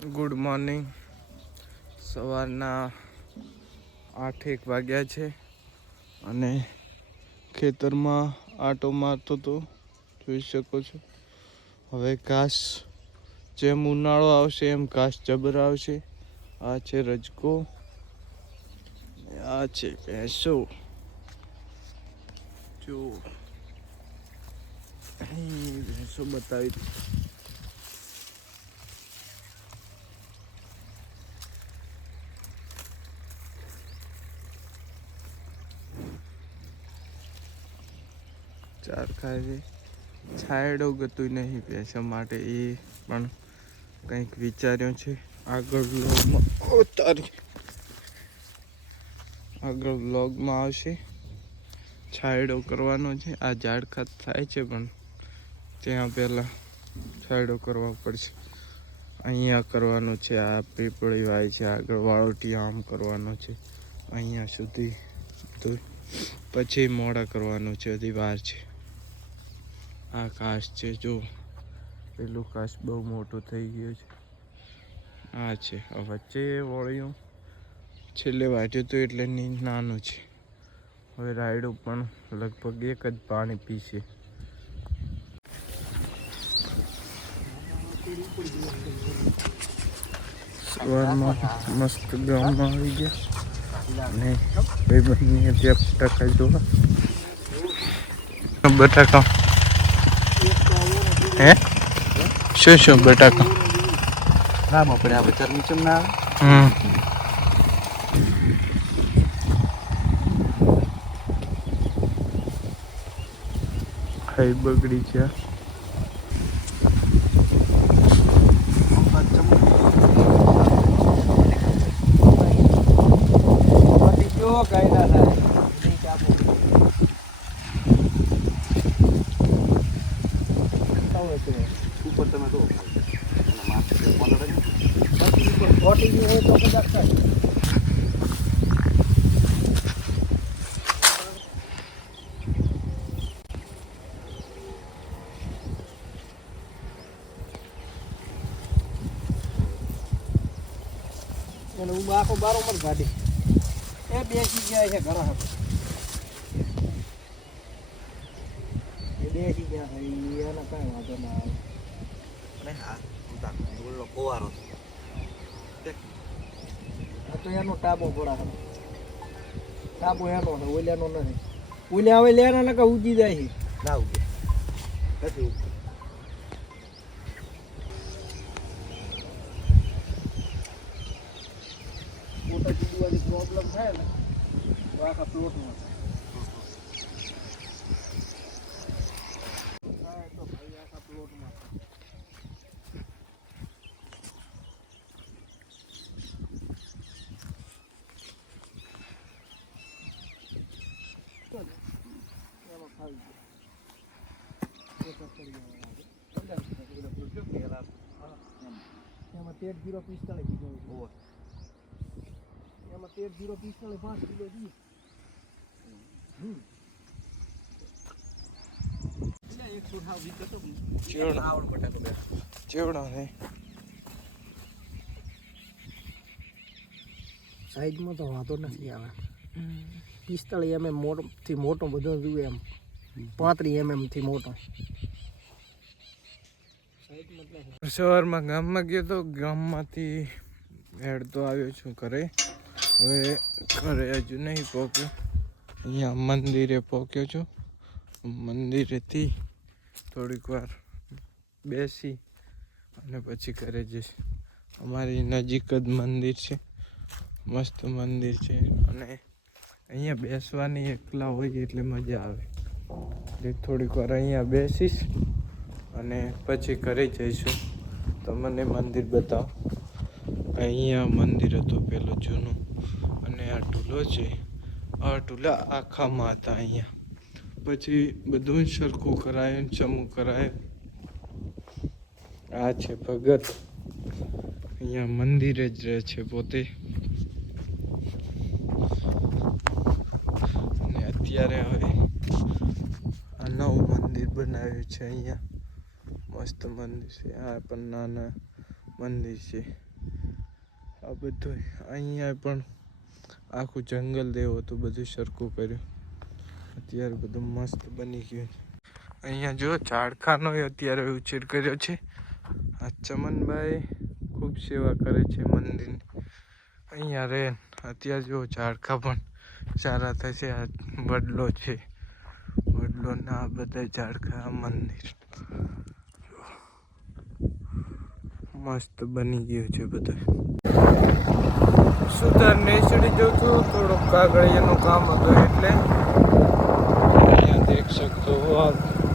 Good morning. સવારના આઠ એક વાગ્યા છે અને ખેતરમાં આટો મારતો તો જોઈ શકો છો. હવે ઘાસ જેમ ઉનાળો આવશે એમ ઘાસ જબર આવશે. આ છે રજકો. આ છે ભેંસો. જો ભેંસો બતાવી દઉં. ચાર ખાય છે છાયડો ગતું નહીં ભેંસો માટે એ પણ કંઈક વિચાર્યો છે. આગળ વ્લોગમાં ઓ આગળ વ્લોગમાં આવશે. છાયડો કરવાનો છે. આ ઝાડ ખાત થાય છે પણ ત્યાં પહેલાં છાયડો કરવા પડશે. અહીંયા કરવાનો છે. આ પીપળી વાય છે. આગળ વાળોટી આમ કરવાનો છે. અહીંયા સુધી પછી મોડા કરવાનું છે. હજી વાર છે. આ ઘાસ છે જો. પેલું કાશ બહુ મોટું થઈ ગયું છે. આ છે વચ્ચે વળ્યું. છેલ્લે વાંચ્યું હતું એટલે નાનું છે. હવે રાયડું પણ લગભગ એક જ પાણી પીશે. સવારમાં મસ્ત ગામમાં આવી ગયા. અને ભાઈબંધની ત્યાં બટાકા જોવા. બટાકા. હે? શું શું બટાકા? ના આપણે આ બજાર નીચે ના હમ. ખાઈ બગડી છે જો કઈ ના થાય નહીં ચાપો ઉપર તમે તો ફોટી ગયું હોય તો કદાચ થાય અને હું આખો બારો પર ગાડી. એ બેસી ગયા છે ઘણા હાથે. બેસી ગયા છે ઈ એના કાંઈ વાંધો ના આવે આ તો એનો ટાબો પડા ટાબો એનો છે ઓલિયાનો નથી ઓલિયા હવે લેના નકા ઉજી જાય છે ના ઉગે નથી મોટા પ્રોબ્લેમ થાય. ને આખા પ્લોટમાં થાય તો ભાઈ આખા પ્લોટમાં એમાં ખાવી જાય એક જ પડી જાય પંદર હા. એમાં તેર જીરો પિસ્તાળીસ કિલો એમાં તેર જીરો પિસ્તાળીસ પાંચ કિલો જોઈએ હતો ચેવડો ને સાઈઝમાં તો વાંધો નથી આવે. પિસ્તાળીસ એમએમ એમ મોટો બધો જુએ એમ. પાંત્રીસ એમએમથી મોટો. સવારમાં ગામમાં ગયો તો ગામમાંથી હેડતો આવ્યો છું ઘરે. હવે ઘરે હજુ નહીં પહોંચ્યો. અહીંયા મંદિરે પહોંચ્યો છું. મંદિરેથી થોડીક વાર બેસી અને પછી ઘરે જઈશ. અમારી નજીક જ મંદિર છે. મસ્ત મંદિર છે અને અહીંયા બેસવાની એકલા હોય એટલે મજા આવે. એટલે થોડીક વાર અહીંયા બેસીશ. અને પછી ઘરે જઈશું. તો મને મંદિર બતાવો. અહીંયા મંદિર હતું પેલું જૂનું. અને આ ટૂલો છે. આ ટૂલા આખામાં હતા અહીંયા. પછી બધું સરખું કરાયું, ચમું કરાયું. આ છે ભગત. અહીંયા મંદિરે જ રહે છે પોતે. અને અત્યારે હવે આ નવું મંદિર બનાવ્યું છે અહીંયા. મસ્ત મંદિર છે. આ પણ નાના મંદિર છે. આ બધું અહીંયા પણ આખું જંગલ દેવું હતું, બધું સરખું કર્યું. અત્યારે બધું મસ્ત બની ગયું અહીંયા જો ઝાડખાનો અત્યારે ઉછેર કર્યો છે. આ ચમનભાઈ ખૂબ સેવા કરે છે મંદિરની. અહીંયા રહે અત્યારે જો ઝાડખા પણ સારા થશે. આ વડલો છે. ના બધા ઝાડખા મંદિર. મસ્ત બની ગયું છે બધું. સુધાર નેસડી જઉં છું? થોડુંક કાગળિયાનું કામ હતું એટલે. અહીંયા દેખ શકતો હોત.